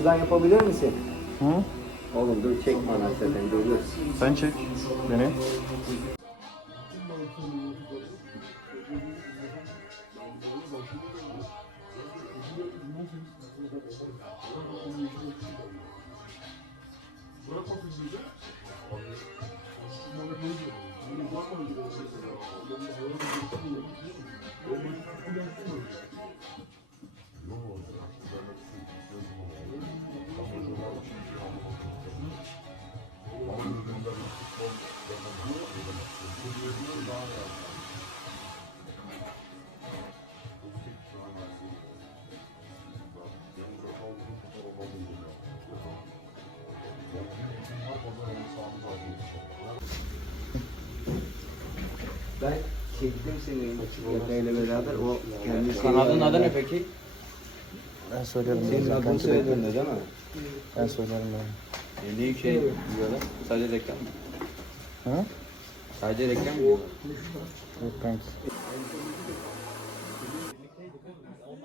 Buradan yapabilir misin? Hı? Oğlum dur çekme anasını dur dur. Sen çek beni. Ben çektim seni yakayla beraber o kendisi. Kanalın adı ne peki? Ben söylerim. Senin adını söyledin de değil mi? Ben söylerim ben. E, ne şey diyorlar? Sadece reklam mı? Sadece reklam mı? Yok kanka. Birlikteydik oğlum.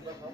Şimdi